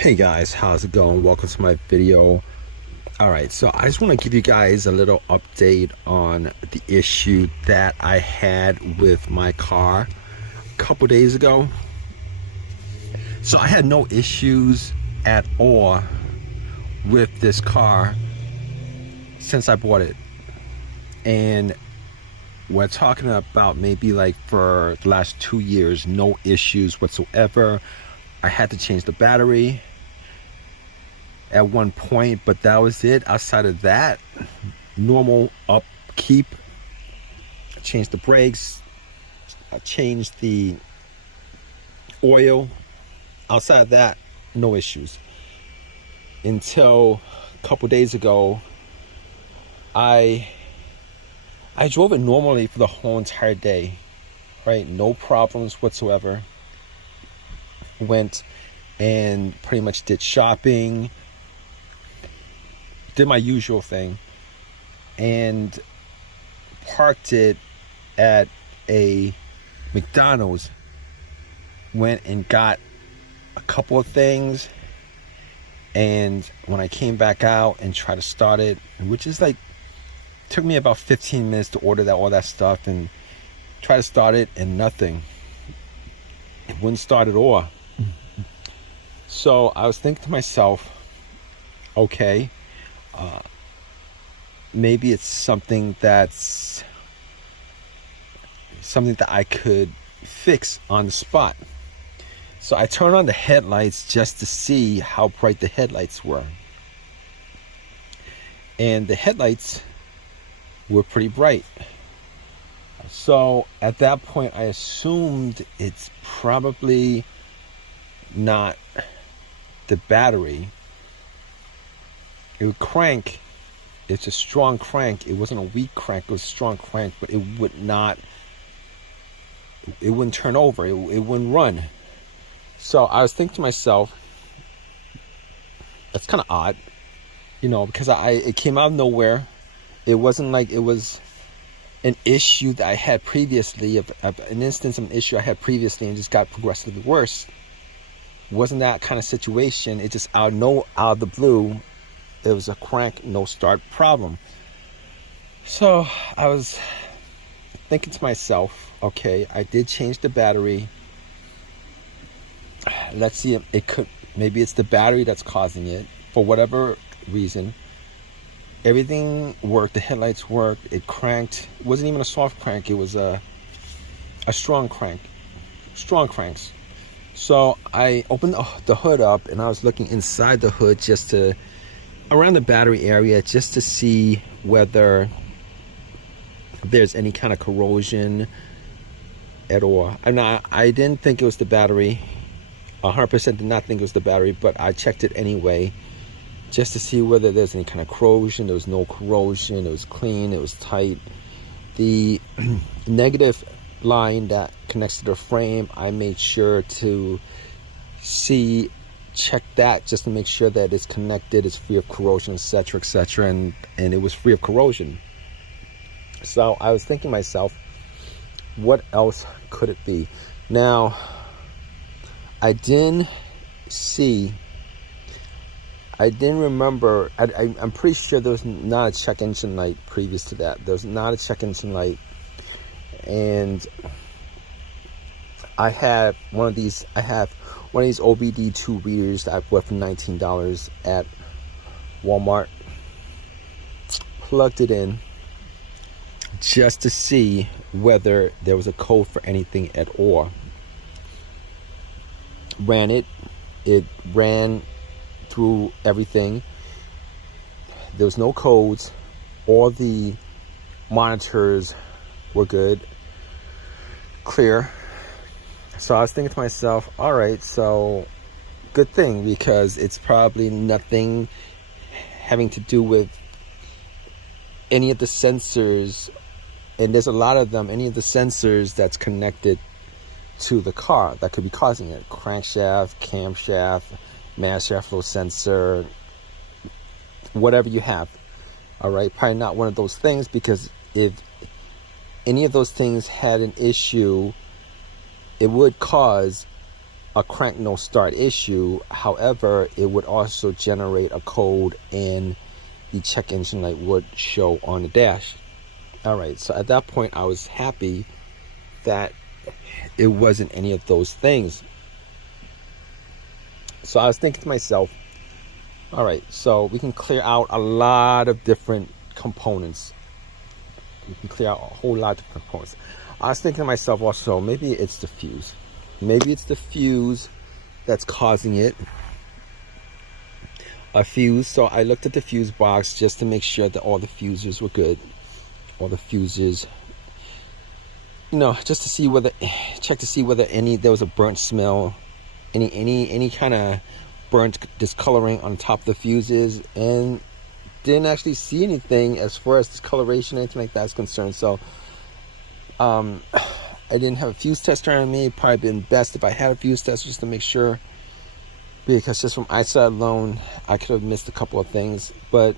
Hey guys, how's it going? Welcome to my video. Alright, so I just want to give you guys a little update on the issue that I had with my car a couple days ago. So I had no issues at all with this car since I bought it. And we're talking about maybe like for the last 2 years, no issues whatsoever. I had to change the battery at one point, but that was it. Outside of that, normal upkeep. I changed the brakes, I changed the oil. Outside of that, no issues. Until a couple days ago, I drove it normally for the whole entire day, right? No problems whatsoever. Went and pretty much did shopping, did my usual thing, and parked it at a McDonald's. Went and got a couple of things, and when I came back out and tried to start it, which is like, took me about 15 minutes to order that all that stuff and try to start it, and nothing. It wouldn't start at all. So I was thinking to myself, okay, maybe it's something that I could fix on the spot. So I turned on the headlights just to see how bright the headlights were. And the headlights were pretty bright. So at that point, I assumed it's probably not the battery. It would crank. It's a strong crank. It wasn't a weak crank, it was a strong crank, but it wouldn't turn over, it wouldn't run. So I was thinking to myself, that's kind of odd, because it came out of nowhere. It wasn't like it was an issue that I had previously, an instance of an issue I had previously, and just got progressively worse. Wasn't that kind of situation. It just out of the blue, it was a crank no start problem. So I was thinking to myself, okay, I did change the battery. Let's see, maybe it's the battery that's causing it for whatever reason. Everything worked, the headlights worked, it cranked. It wasn't even a soft crank, it was a strong crank. Strong cranks. So I opened the hood up, and I was looking inside the hood around the battery area, just to see whether there's any kind of corrosion at all. And I didn't think it was the battery. 100% did not think it was the battery, but I checked it anyway, just to see whether there's any kind of corrosion. There was no corrosion. It was clean. It was tight. The negative line that connects to the frame, I made sure to check that, just to make sure that it's connected, it's free of corrosion, etc., and it was free of corrosion. So I was thinking to myself, what else could it be? Now, I didn't remember, I'm pretty sure there was not a check engine light previous to that. There was not a check engine light. And I have one of these OBD2 readers that I bought for $19 at Walmart. Plugged it in just to see whether there was a code for anything at all. Ran it ran through everything. There was no codes. All the monitors were good, clear. So I was thinking to myself, all right, so good thing, because it's probably nothing having to do with any of the sensors, and there's a lot of them, any of the sensors that's connected to the car that could be causing it. Crankshaft, camshaft, mass shaft flow sensor, whatever you have. All right, probably not one of those things, because if any of those things had an issue, it would cause a crank no start issue. However, it would also generate a code, and the check engine light would show on the dash. All right, so at that point I was happy that it wasn't any of those things. So I was thinking to myself, all right, so we can clear out a lot of different components. We can clear out a whole lot of components. I was thinking to myself also, maybe it's the fuse. Maybe it's the fuse that's causing it. A fuse. So I looked at the fuse box just to make sure that all the fuses were good. All the fuses, just to see whether, check to see whether there was a burnt smell, any kind of burnt discoloring on top of the fuses, and didn't actually see anything as far as discoloration or anything like that is concerned. So I didn't have a fuse tester on me. It'd probably been best if I had a fuse tester just to make sure, because just from eyesight alone I could have missed a couple of things, but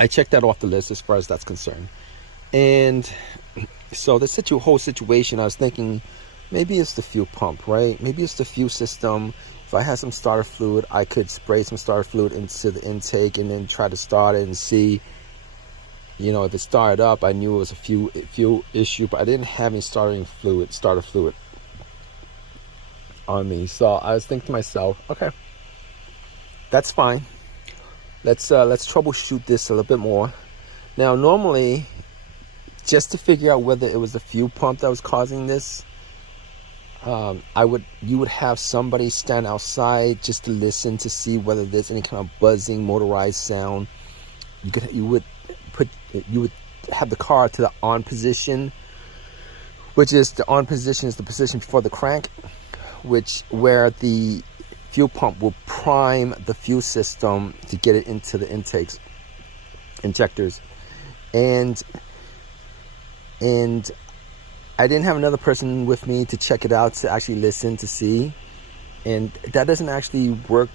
I checked that off the list as far as that's concerned. And so the whole situation, I was thinking maybe it's the fuel pump, right? Maybe it's the fuel system. If I had some starter fluid, I could spray some starter fluid into the intake and then try to start it and see, if it started up. I knew it was a fuel issue, but I didn't have any starter fluid on me. So I was thinking to myself, okay, that's fine. Let's troubleshoot this a little bit more. Now, normally, just to figure out whether it was the fuel pump that was causing this, you would have somebody stand outside just to listen to see whether there's any kind of buzzing motorized sound. You would have the car to the on position, which is the on position is the position before the crank, where the fuel pump will prime the fuel system to get it into the injectors, and I didn't have another person with me to check it out, to actually listen to see, and that doesn't actually work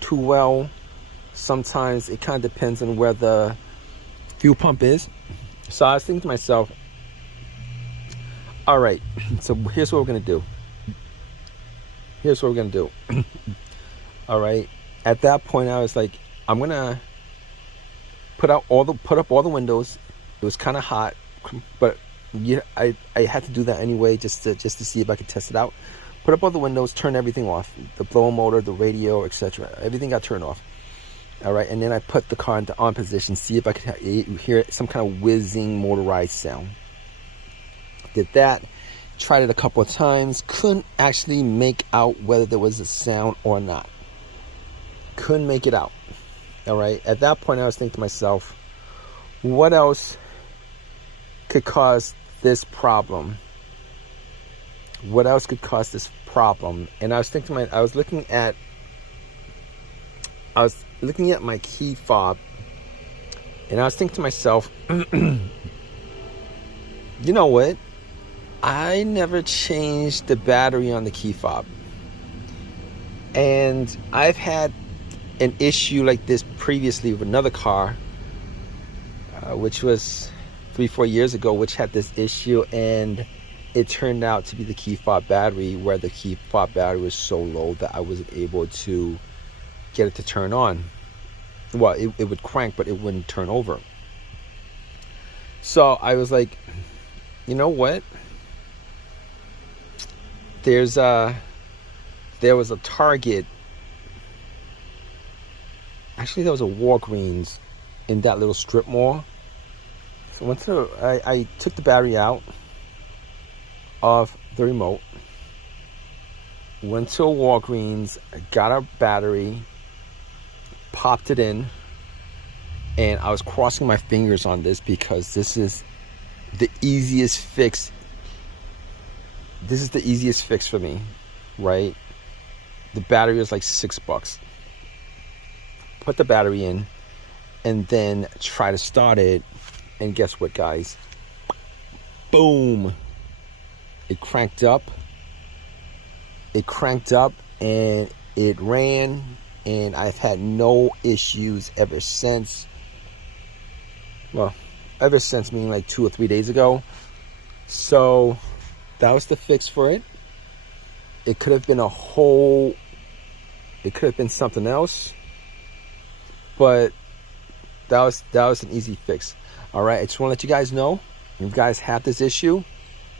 too well. Sometimes it kind of depends on where the fuel pump is. So I was thinking to myself, all right, so here's what we're gonna do. All right, at that point I was like, I'm gonna put up all the windows. It was kind of hot, but I had to do that anyway, just to see if I could test it out. Put up all the windows, turn everything off, the blower motor, the radio, etc. Everything got turned off. All right, and then I put the car into on position, see if I could hear some kind of whizzing motorized sound. Did that, tried it a couple of times, couldn't actually make out whether there was a sound or not. Couldn't make it out. All right, at that point I was thinking to myself, what else could cause this problem? What else could cause this problem? And I was thinking, I was looking at my key fob, and I was thinking to myself, you know what? I never changed the battery on the key fob, and I've had an issue like this previously with another car, which was 3-4 years ago, which had this issue, and it turned out to be the key fob battery, where the key fob battery was so low that I wasn't able to get it to turn on. Well, it would crank, but it wouldn't turn over. So I was like, you know what? There was a Target. Actually, there was a Walgreens in that little strip mall. So I took the battery out of the remote, went to a Walgreens, got a battery, popped it in, and I was crossing my fingers on this because this is the easiest fix. This is the easiest fix for me, right? The battery is like $6. Put the battery in and then try to start it, and guess what, guys? Boom! It cranked up and it ran, and I've had no issues ever since. Well, ever since meaning like 2 or 3 days ago. So that was the fix for it. It could have been a whole, it could have been something else, but that was an easy fix. All right, I just want to let you guys know, if you guys have this issue,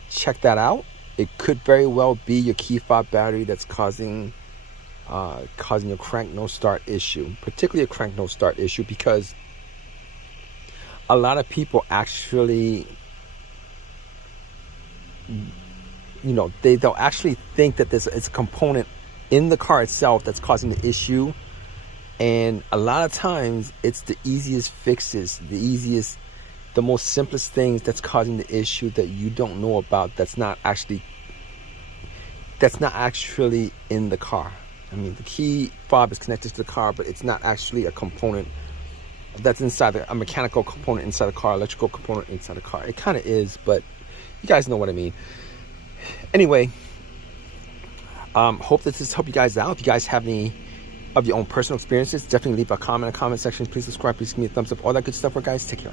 check that out. It could very well be your key fob battery that's causing your crank no start issue, particularly a crank no start issue, because a lot of people actually, they'll actually think that it's a component in the car itself that's causing the issue. And a lot of times it's the easiest fixes, the most simplest things that's causing the issue that you don't know about, that's not actually in the car. I mean, the key fob is connected to the car, but it's not actually a component that's inside a mechanical component inside the car, electrical component inside the car. It kind of is, but you guys know what I mean. Anyway, hope that this helped you guys out. If you guys have any of your own personal experiences, definitely leave a comment in the comment section. Please subscribe, please give me a thumbs up, all that good stuff. Guys, take care.